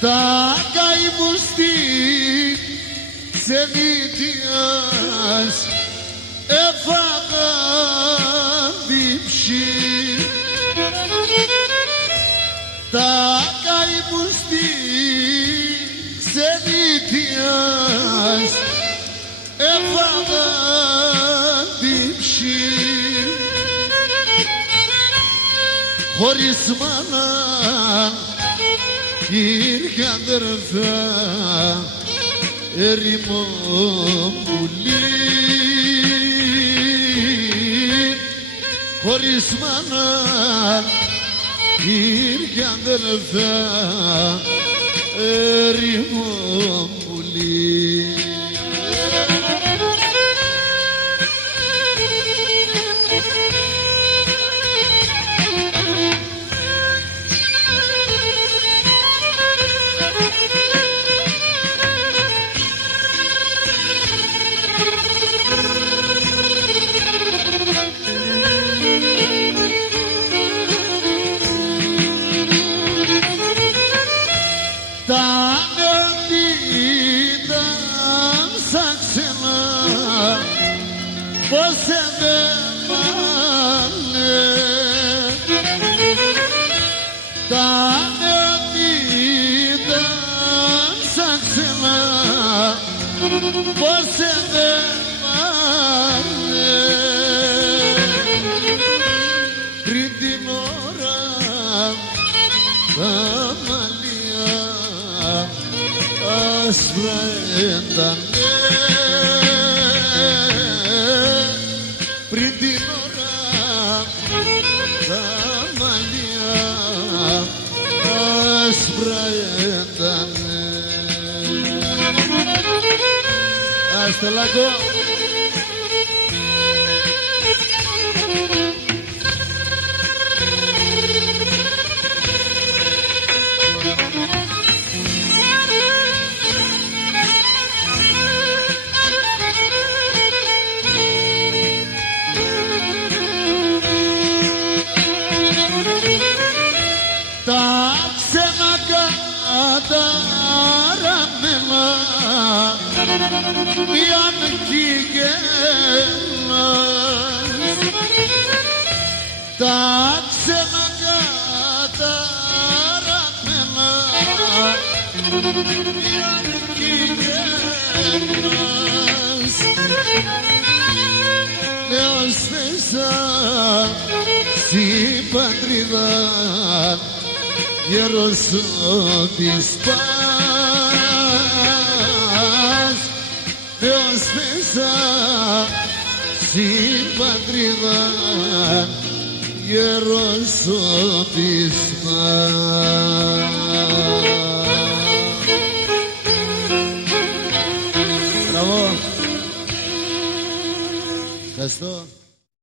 Τα καημού στην ξενίτιας έφαγαν δίψη. Τα καημού στην ξενίτιας έφαγαν δίψη. Χωρίς μάνα ήρθε αδερφά έρημο πουλί. Χωρίς μάνα ήρθε αδερφά έρημο πουλί. Τα νεοτήτα σαν ξένα πως εδέμανε. Τα νεοτήτα σαν ξένα πως εδέμανε. Πριν την ώρα τα μαλλιά άσπρα έντανε. Πριν την ώρα τα μαλλιά άσπρα έντανε. Άστε λάκο. Τα ξένα καταραμένα μιαν κυγένας. Τα ξένα καταραμένα μιαν κυγένας. Νέος θέσα στην πατρίδα γέρος της Πας. Θεός μέσα στην πατρίδα γέρος της Πας. Μπράβο. Ευχαριστώ.